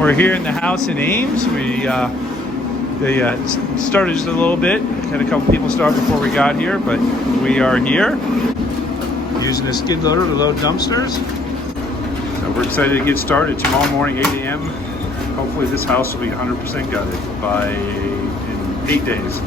We're here in the house in Ames. They started just a little bit. Had a couple people start before we got here, but we are here using a skid loader to load dumpsters. We're excited to get started tomorrow morning, 8 a.m. Hopefully this house will be 100% gutted in 8 days.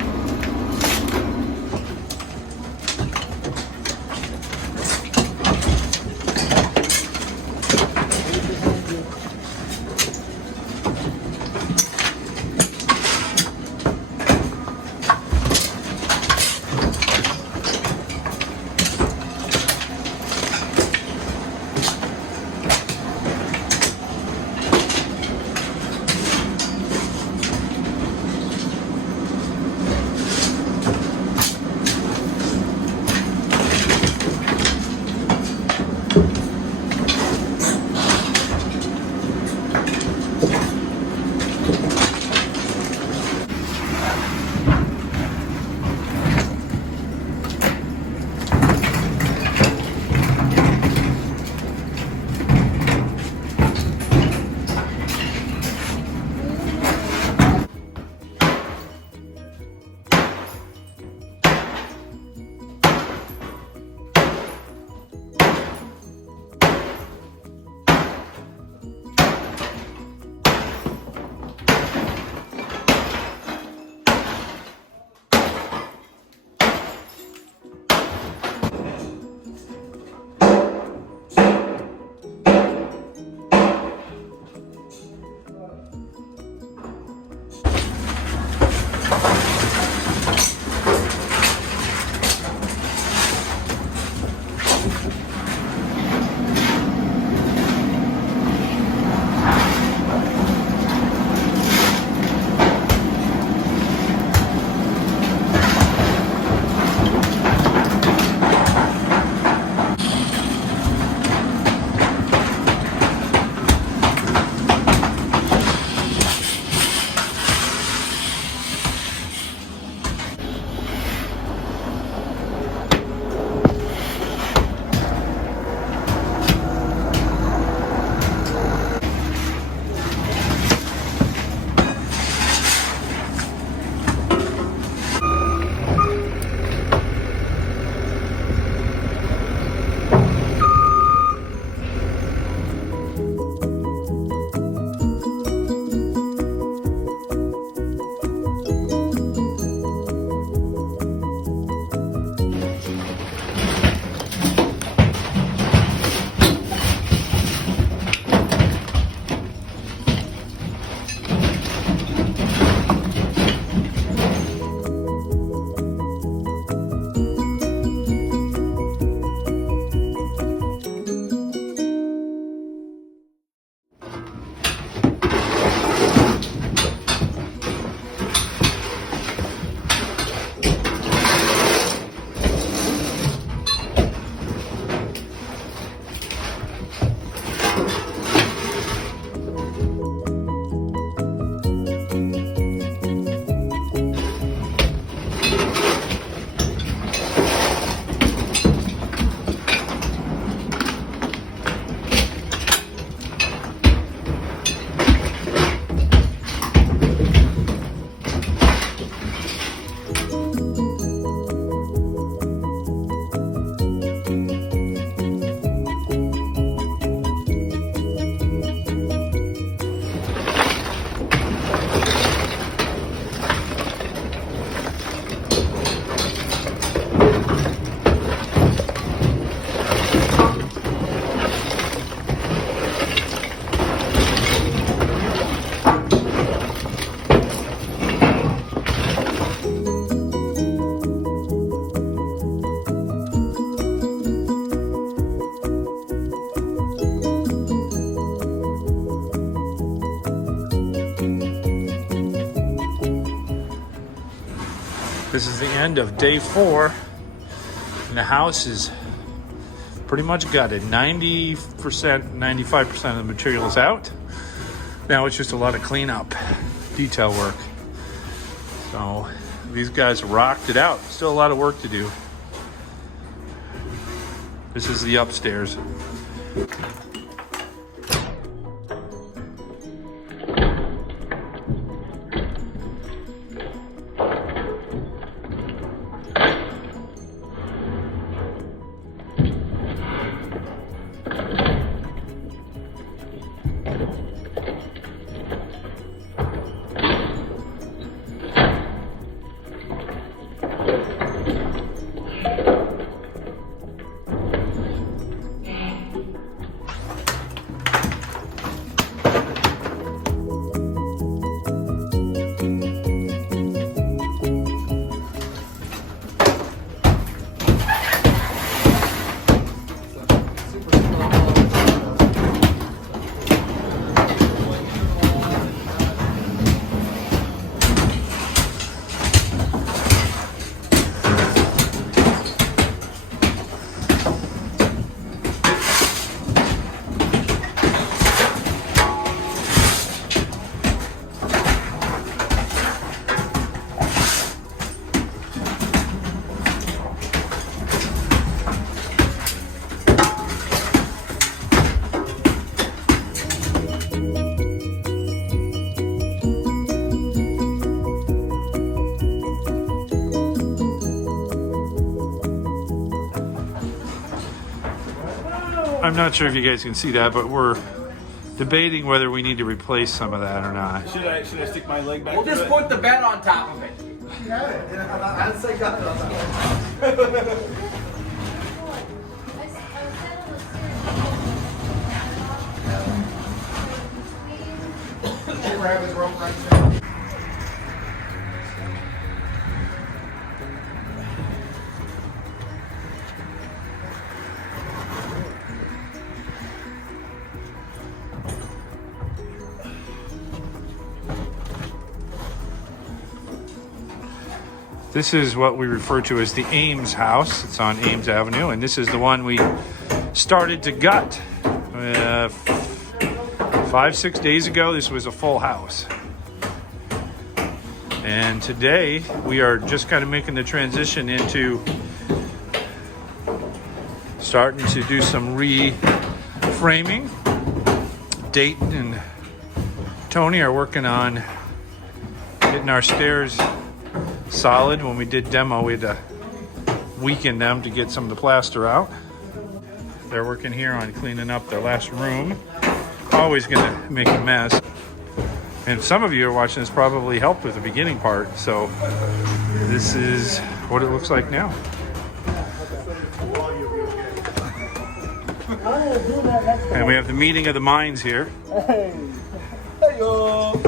This is the end of day 4, and the house is pretty much gutted. 90%, 95% of the material is out. Now it's just a lot of cleanup, detail work. So these guys rocked it out. Still a lot of work to do. This is the upstairs. I'm not sure if you guys can see that, but we're debating whether we need to replace some of that or not. Should I stick my leg back? We'll just put the bed on top of it. This is what we refer to as the Ames house. It's on Ames Avenue, and this is the one we started to gut 5-6 days ago. This was a full house. And today we are just kind of making the transition into starting to do some reframing. Dayton and Tony are working on getting our stairs solid. When we did demo, we had to weaken them to get some of the plaster out. They're working here on cleaning up their last room. Always gonna make a mess. And some of you are watching this probably helped with the beginning part. So this is what it looks like now. And we have the meeting of the minds here. Hey yo.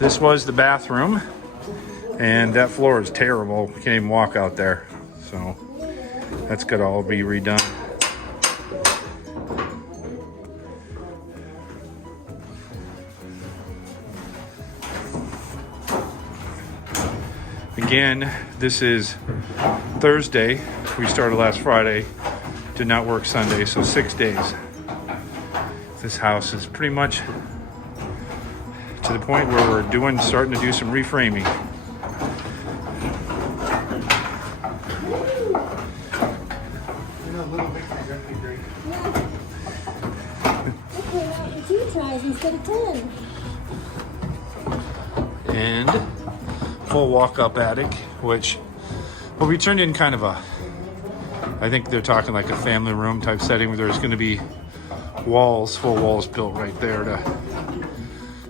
This was the bathroom, and that floor is terrible. We can't even walk out there. So that's got to all be redone. Again, this is Thursday. We started last Friday. Did not work Sunday, so 6 days. This house is pretty much to the point where we're starting to do some reframing. Instead of 10. And full walk-up attic, which will be turned in kind of a, I think they're talking like a family room type setting where there's going to be walls, full walls built right there to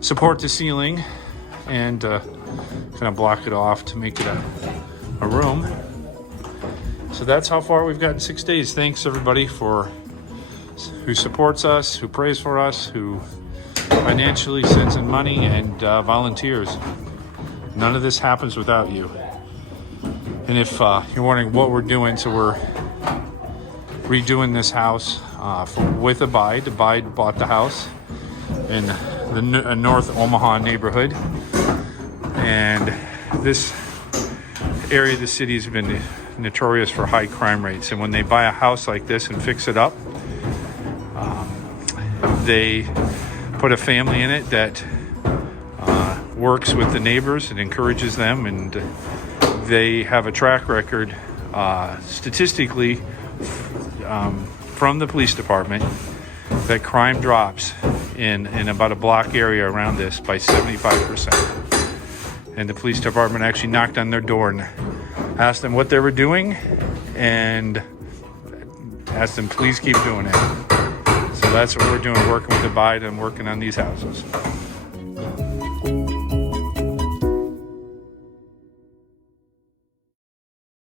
support the ceiling and kind of block it off to make it a room. So that's how far we've got in 6 days. Thanks everybody who supports us, who prays for us, who financially sends in money, and volunteers. None of this happens without you. And if you're wondering what we're doing, so we're redoing this house with Abide. Abide bought the house in the North Omaha neighborhood, and this area of the city has been notorious for high crime rates. And when they buy a house like this and fix it up, they put a family in it that works with the neighbors and encourages them, and they have a track record statistically from the police department that crime drops in about a block area around this by 75%. And the police department actually knocked on their door and asked them what they were doing and asked them, please keep doing it. So that's what we're doing, working with Abide and working on these houses.